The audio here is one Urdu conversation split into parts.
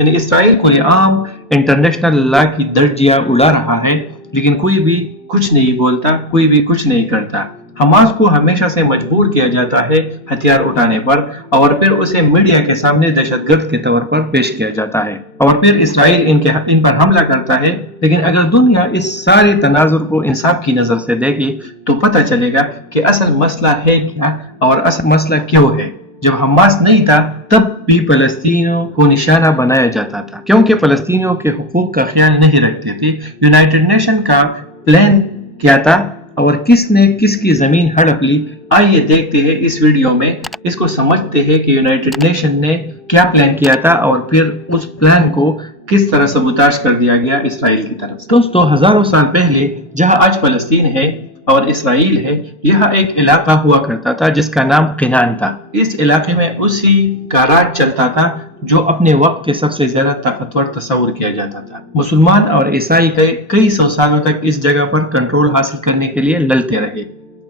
یعنی اسرائیل کو یہ عام انٹرنیشنل لا کی درجیاں اڑا رہا ہے، لیکن کوئی بھی کچھ نہیں بولتا، کوئی بھی کچھ نہیں کرتا۔ حماس کو ہمیشہ سے مجبور کیا جاتا ہے ہتھیار اٹھانے پر، اور پھر اسے میڈیا کے سامنے دہشت گرد کے طور پر پیش کیا جاتا ہے، اور پھر اسرائیل ان پر حملہ کرتا ہے۔ لیکن اگر دنیا اس سارے تناظر کو انصاف کی نظر سے دیکھے تو پتہ چلے گا کہ اصل مسئلہ ہے کیا اور اصل مسئلہ کیوں ہے۔ جب حماس نہیں تھا تب بھی فلسطینیوں کو نشانہ بنایا جاتا تھا، کیونکہ فلسطینیوں کے حقوق کا خیال نہیں رکھتے تھے۔ یونائٹڈ نیشن کا پلان کیا تھا اور کس نے کس کی زمین ہڑپ لی، آئیے دیکھتے ہیں اس ویڈیو میں، اس کو سمجھتے ہیں کہ یونائٹڈ نیشن نے کیا پلان کیا تھا اور پھر اس پلان کو کس طرح سبوتاژ کر دیا گیا اسرائیل کی طرف۔ دوستو، ہزاروں سال پہلے جہاں آج فلسطین ہے اور اسرائیل ہے، یہاں ایک علاقہ ہوا کرتا تھا جس کا نام قنان تھا۔ اس علاقے میں اسی کا راج چلتا تھا جو اپنے وقت کے سب سے زیادہ طاقتور تصور کیا جاتا تھا۔ مسلمان اور عیسائی کئی سو سالوں تک اس جگہ پر کنٹرول حاصل کرنے کے لیے لڑتے رہے،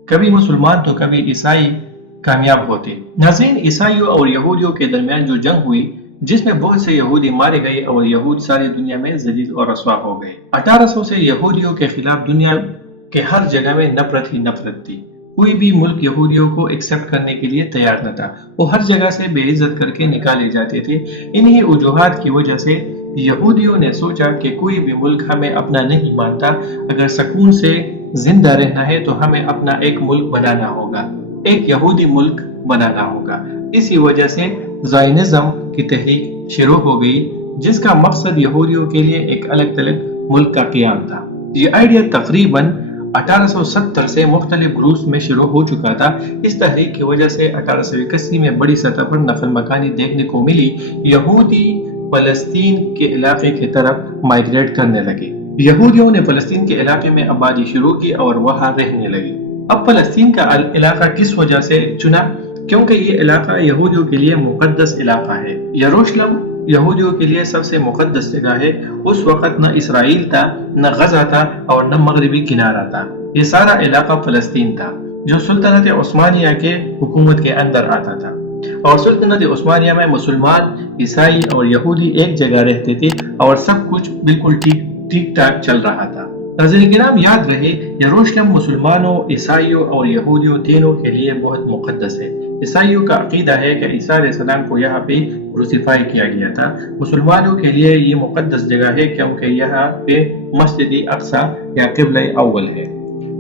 کبھی مسلمان تو کبھی عیسائی کامیاب ہوتے۔ ناظرین، عیسائیوں اور یہودیوں کے درمیان جو جنگ ہوئی، جس میں بہت سے یہودی مارے گئے اور یہود ساری دنیا میں ذلیل اور رسوا ہو گئے۔ 1800 سے یہودیوں کے خلاف دنیا کے ہر جگہ میں نفرت ہی نفرت تھی۔ کوئی بھی ملک یہودیوں کو ایکسپٹ کرنے کے لیے تیار نہ تھا، وہ ہر جگہ سے بے عزت کر کے نکالے جاتے تھے۔ انہی وجوہات کی وجہ سے یہودیوں نے سوچا کہ کوئی بھی ملک ہمیں اپنا نہیں مانتا، اگر سکون سے زندہ رہنا ہے تو ہمیں اپنا ایک ملک بنانا ہوگا، ایک یہودی ملک بنانا ہوگا۔ اسی وجہ سے زائنزم کی تحریک شروع ہو گئی، جس کا مقصد یہودیوں کے لیے ایک الگ تھلگ ملک کا قیام تھا۔ یہ آئیڈیا تقریباً 1870 سے مختلف گروپس میں شروع ہو چکا تھا۔ اس تحریک کی وجہ سے 1881 میں بڑی سطح پر نقل مکانی دیکھنے کو ملی، یہودی فلسطین کے علاقے کی طرف مائگریٹ کرنے لگے۔ یہودیوں نے فلسطین کے علاقے میں آبادی شروع کی اور وہاں رہنے لگے۔ اب فلسطین کا علاقہ کس وجہ سے چنا؟ کیونکہ یہ علاقہ یہودیوں کے لیے مقدس علاقہ ہے۔ یروشلم یہودیوں کے لیے سب سے مقدس جگہ ہے۔ اس وقت نہ اسرائیل تھا، نہ غزہ تھا اور نہ مغربی کنارہ تھا۔ یہ سارا علاقہ فلسطین تھا جو سلطنت عثمانیہ کے حکومت کے اندر آتا تھا، اور سلطنت عثمانیہ میں مسلمان، عیسائی اور یہودی ایک جگہ رہتے تھے اور سب کچھ بالکل ٹھیک ٹھاک چل رہا تھا۔ ناظرین کرام، یاد رہے، یروشلم مسلمانوں، عیسائیوں اور یہودیوں تینوں کے لیے بہت مقدس ہے۔ عیسائیوں کا عقیدہ ہے کہ عیسیٰ علیہ السلام کو یہاں پہ کروسیفائی کیا گیا تھا۔ مسلمانوں کے لیے یہ مقدس جگہ ہے کیونکہ یہاں پہ مسجد اقصی یا قبلہ اول ہے۔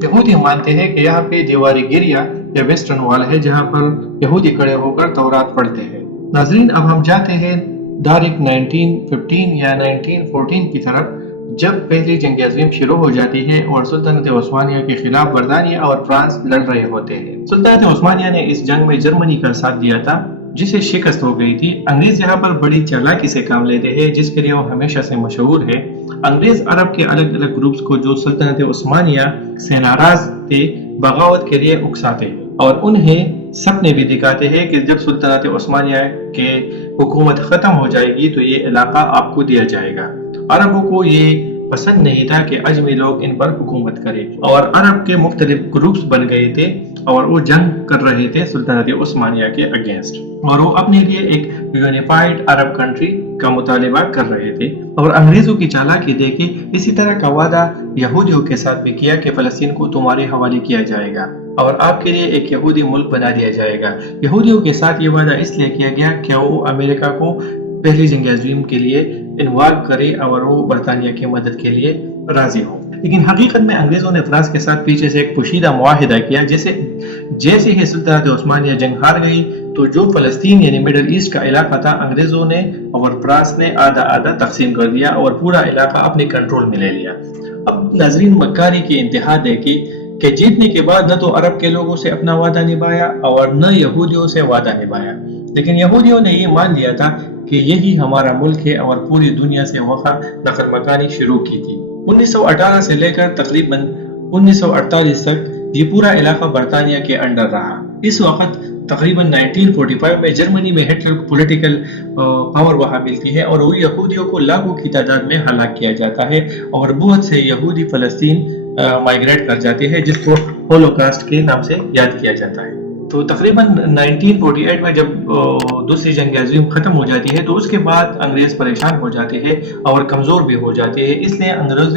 یہودی مانتے ہیں کہ یہاں پہ دیواری گریا یا ویسٹرن وال ہے جہاں پر یہودی کھڑے ہو کر تورات پڑھتے ہیں۔ ناظرین، اب ہم جاتے ہیں تاریخ 1915 یا 1914 کی طرف، جب پہلی جنگ عظیم شروع ہو جاتی ہے اور سلطنت عثمانیہ کے خلاف برطانیہ اور فرانس لڑ رہے ہوتے ہیں۔ سلطنت عثمانیہ نے اس جنگ میں جرمنی کا ساتھ دیا تھا، جسے شکست ہو گئی تھی۔ انگریز یہاں پر بڑی چالاکی سے کام لیتے ہیں، جس کے لیے وہ ہمیشہ سے مشہور ہے۔ انگریز عرب کے الگ الگ گروپس کو جو سلطنت عثمانیہ سے ناراض تھے بغاوت کے لیے اکساتے ہیں، اور انہیں سپنے بھی دکھاتے ہیں کہ جب سلطنت عثمانیہ کے حکومت ختم ہو جائے گی تو یہ علاقہ آپ کو دیا جائے گا۔ عربوں کو یہ پسند نہیں تھا کہ اجمی لوگ ان پر حکومت کریں، اور عرب کے مختلف گروپس بن گئے تھے اور وہ جنگ کر رہے تھے سلطنت عثمانیہ کے اگینسٹ، اور وہ اپنے لیے ایک یونیفائڈ عرب کنٹری کا مطالبہ کر رہے تھے۔ اور انگریزوں کی چالاکی دیکھی، اسی طرح کا وعدہ یہودیوں کے ساتھ بھی کیا کہ فلسطین کو تمہارے حوالے کیا جائے گا اور آپ کے لیے ایک یہودی ملک بنا دیا جائے گا۔ یہودیوں کے ساتھ یہ وعدہ اس لیے کیا گیا کہ وہ امریکہ کو پہلی جنگ عظیم کے لیے انوالو کرے اور وہ برطانیہ کی مدد کے لیے راضی ہو۔ لیکن حقیقت میں انگریزوں نے فرانس کے ساتھ پیچھے سے ایک پوشیدہ معاہدہ کیا، جیسے ہی سلطنت عثمانیہ جنگ ہار گئی تو جو فلسطین یعنی مڈل ایسٹ کا علاقہ تھا، انگریزوں نے اور فرانس نے آدھا آدھا تقسیم کر دیا اور پورا علاقہ اپنے کنٹرول میں لے لیا۔ اب ناظرین، مکاری کی انتہا دیکھی کہ جیتنے کے بعد نہ تو عرب کے لوگوں سے اپنا وعدہ نبھایا اور نہ یہودیوں سے وعدہ نبھایا، لیکن یہودیوں نے یہ مان لیا تھا کہ یہی ہمارا ملک ہے اور پوری دنیا سے وہاں نقل مکانی شروع کی تھی۔ 1918 سے لے کر تقریباً 1948 تک یہ پورا علاقہ برطانیہ کے انڈر رہا۔ اس وقت تقریباً 1945 میں جرمنی میں ہٹلر کو پولیٹیکل پاور وہاں ملتی ہے اور وہ یہودیوں کو لاکھوں کی تعداد میں ہلاک کیا جاتا ہے اور بہت سے یہودی فلسطین مائگریٹ کر جاتے ہیں، جس کو ہولوکاسٹ کے نام سے یاد کیا جاتا ہے۔ تو تقریباً 1948 میں جب دوسری جنگ عظیم ختم ہو جاتی ہے تو اس کے بعد انگریز پریشان ہو جاتے ہیں اور کمزور بھی ہو جاتے ہیں، اس لیے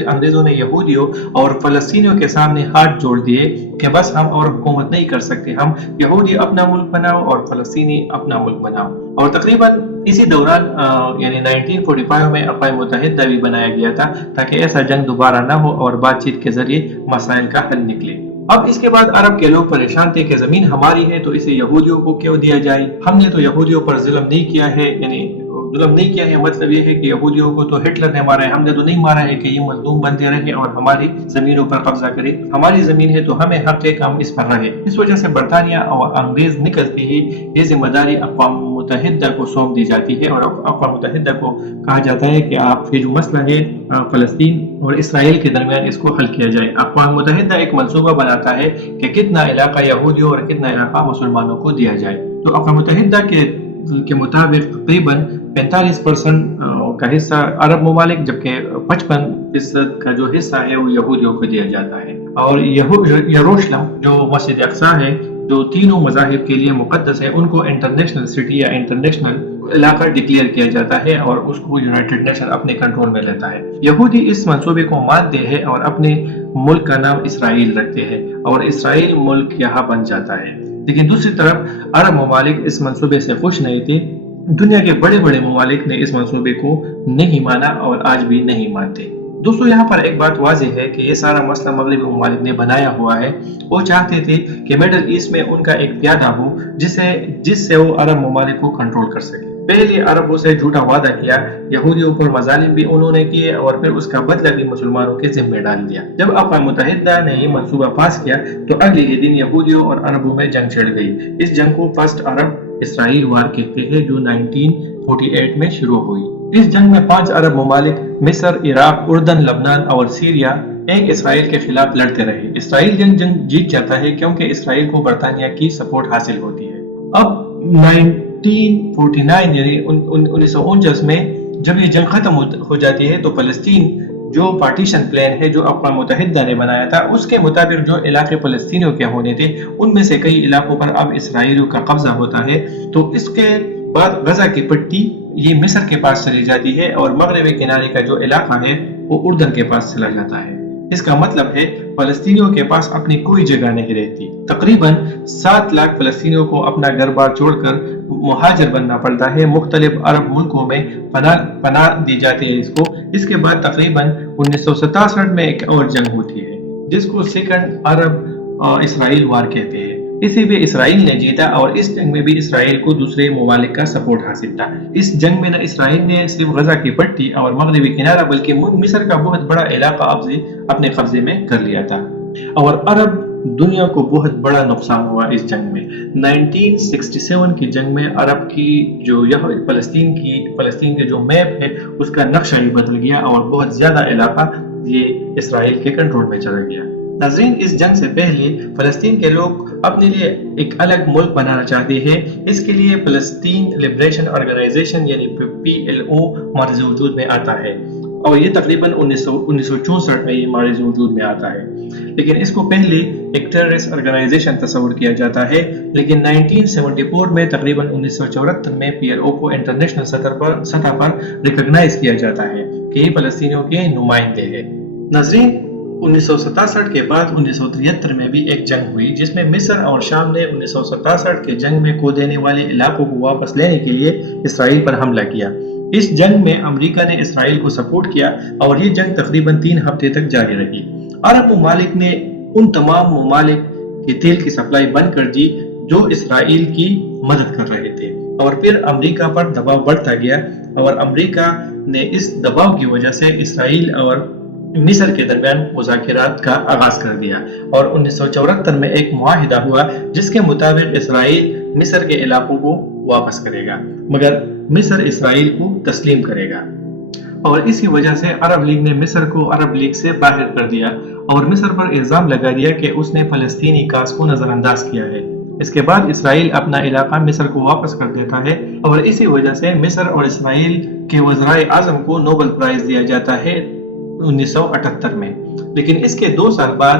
انگریزوں نے یہودیوں اور فلسطینیوں کے سامنے ہاتھ جوڑ دیے کہ بس ہم اور حکومت نہیں کر سکتے، ہم یہودی اپنا ملک بناؤ اور فلسطینی اپنا ملک بناؤ۔ اور تقریباً اسی دوران یعنی 1945 میں اقوام متحدہ بھی بنایا گیا تھا تاکہ ایسا جنگ دوبارہ نہ ہو اور بات چیت کے ذریعے مسائل کا حل نکلے۔ اب اس کے بعد عرب کے لوگ پریشان تھے کہ زمین ہماری ہے تو اسے یہودیوں کو کیوں دیا جائے، ہم نے تو یہودیوں پر ظلم نہیں کیا ہے، یعنی ظلم نہیں کیا ہے مطلب یہ ہے کہ یہودیوں کو تو ہٹلر نے مارا ہے، ہم نے تو نہیں مارا ہے کہ یہ مظلوم بنتے رہے اور ہماری زمینوں پر قبضہ کرے، ہماری زمین ہے تو ہمیں حق ہے کہ ہم اس پر رہے۔ اس وجہ سے برطانیہ اور انگریز نکلتے ہی یہ ذمہ داری اقوام متحدہ کو سونپ دی جاتی ہے اور اقوام متحدہ کو کہا جاتا ہے کہ آپ یہ جو مسئلہ ہے فلسطین اور اسرائیل کے درمیان اس کو حل کیا جائے۔ اقوام متحدہ ایک منصوبہ بناتا ہے کہ کتنا علاقہ یہودیوں اور کتنا علاقہ مسلمانوں کو دیا جائے۔ تو اقوام متحدہ کے مطابق تقریباً 45% کا حصہ عرب ممالک جبکہ 55% کا جو حصہ ہے وہ یہودیوں کو دیا جاتا ہے۔ اور یروشلم جو مسجد اقصی ہے جو تینوں مذاہب کے لیے مقدس ہے ان کو انٹرنیشنل سٹی یا انٹرنیشنل علاقہ ڈکلیئر کیا جاتا ہے اور اس کو یونائٹڈ نیشن اپنے کنٹرول میں لیتا ہے۔ یہودی اس منصوبے کو مانتے ہیں اور اپنے ملک کا نام اسرائیل رکھتے ہیں اور اسرائیل ملک یہاں بن جاتا ہے، لیکن دوسری طرف عرب ممالک اس منصوبے سے خوش نہیں تھے۔ دنیا کے بڑے بڑے ممالک نے اس منصوبے کو نہیں مانا اور آج بھی نہیں مانتے۔ دوستو یہاں پر ایک بات واضح ہے کہ یہ سارا مسئلہ مغربی ممالک نے بنایا ہوا ہے۔ وہ چاہتے تھے کہ میڈل ایسٹ میں ان کا ایک پیادہ ہو جس سے وہ عرب ممالک کو کنٹرول کر سکے۔ پہلے عربوں سے جھوٹا وعدہ کیا، یہودیوں پر مظالم بھی انہوں نے کیے اور پھر اس کا بدلہ بھی مسلمانوں کے ذمہ ڈال دیا۔ جب اقوام متحدہ نے یہ منصوبہ پاس کیا تو اگلے ہی دن یہودیوں اور عربوں میں جنگ چھڑ گئی۔ اس جنگ کو فرسٹ عرب اسرائیل وار کہتے ہیں جو 1948 میں شروع ہوئی۔ اس جنگ میں 5 عرب ممالک مصر، عراق، اردن، لبنان اور سیریا ایک اسرائیل کے خلاف لڑتے رہے۔ اسرائیل جنگ جیت جاتا ہے کیونکہ اسرائیل کو برطانیہ کی سپورٹ حاصل ہوتی ہے۔ اب 1949 یعنی 1949 میں جب یہ جنگ ختم ہو جاتی ہے تو فلسطین جو پارٹیشن پلان ہے جو اقوام متحدہ نے بنایا تھا اس کے مطابق جو علاقے فلسطینیوں کے ہونے تھے ان میں سے کئی علاقوں پر اب اسرائیلیوں کا قبضہ ہوتا ہے۔ تو اس کے بعد غزہ کی پٹی یہ مصر کے پاس چلی جاتی ہے اور مغربی کنارے کا جو علاقہ ہے وہ اردن کے پاس چلا جاتا ہے۔ اس کا مطلب ہے فلسطینیوں کے پاس اپنی کوئی جگہ نہیں رہتی۔ تقریباً 7 لاکھ فلسطینیوں کو اپنا گھر بار چھوڑ کر مہاجر بننا پڑتا ہے، مختلف عرب ملکوں میں پناہ دی جاتی ہے اس کو۔ اس کے بعد تقریباً 1967 میں ایک اور جنگ ہوتی ہے جس کو سیکنڈ عرب اسرائیل وار کہتے ہیں۔ اسی بھی اسرائیل نے جیتا اور اس جنگ میں بھی اسرائیل کو دوسرے ممالک کا سپورٹ حاصل تھا۔ اس جنگ میں نہ اسرائیل نے صرف غزہ کی پٹی اور مغربی کنارہ بلکہ مصر کا بہت بڑا علاقہ اپنے قبضے میں کر لیا تھا اور عرب دنیا کو بہت بڑا نقصان ہوا اس جنگ میں۔ 1967 کی جنگ میں عرب کی جو فلسطین کے جو میپ ہے اس کا نقشہ ہی بدل گیا اور بہت زیادہ علاقہ یہ اسرائیل کے کنٹرول میں چلا گیا۔ ناظرین اس جنگ سے پہلے فلسطین کے لوگ اپنے لیے ایک الگ ملک بنانا چاہتے ہیں۔ اس کے لیے فلسطین لبریشن آرگنائزیشن یعنی PLO مارز وجود میں آتا ہے اور یہ تقریباً 1964 میں یہ مارز وجود میں آتا ہے، لیکن اس کو پہلے ایک ٹیررسٹ آرگنائزیشن تصور کیا جاتا ہے۔ لیکن 1974 میں تقریباً 1974 میں PLO کو انٹرنیشنل سطح پر ریکگنائز کیا جاتا ہے کہ یہ فلسطینیوں کے نمائندے ہیں۔ ناظرین 1967 کے بعد 1973 میں بھی ایک جنگ ہوئی جس میں مصر اور شام نے 1967 کے جنگ میں کھو دینے والے علاقوں کو واپس لینے کے لیے اسرائیل پر حملہ کیا۔ اس جنگ میں امریکہ نے اسرائیل کو سپورٹ کیا اور یہ جنگ تقریباً 3 ہفتے تک جاری رہی۔ عرب ممالک نے ان تمام ممالک کی تیل کی سپلائی بند کر دی جو اسرائیل کی مدد کر رہے تھے اور پھر امریکہ پر دباؤ بڑھتا گیا اور امریکہ نے اس دباؤ کی وجہ سے اسرائیل اور مصر کے درمیان مذاکرات کا آغاز کر دیا اور 1974 میں ایک معاہدہ ہوا جس کے مطابق اسرائیل مصر کے علاقوں کو واپس کرے گا مگر مصر اسرائیل کو تسلیم کرے گا، اور اسی وجہ سے عرب لیگ نے مصر کو عرب لیگ سے باہر کر دیا اور مصر پر الزام لگا دیا کہ اس نے فلسطینی کاز کو نظر انداز کیا ہے۔ اس کے بعد اسرائیل اپنا علاقہ مصر کو واپس کر دیتا ہے اور اسی وجہ سے مصر اور اسرائیل کے وزرائے اعظم کو نوبل پرائز دیا جاتا ہے 1978 میں۔ لیکن اس کے 2 سال بعد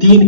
3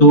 2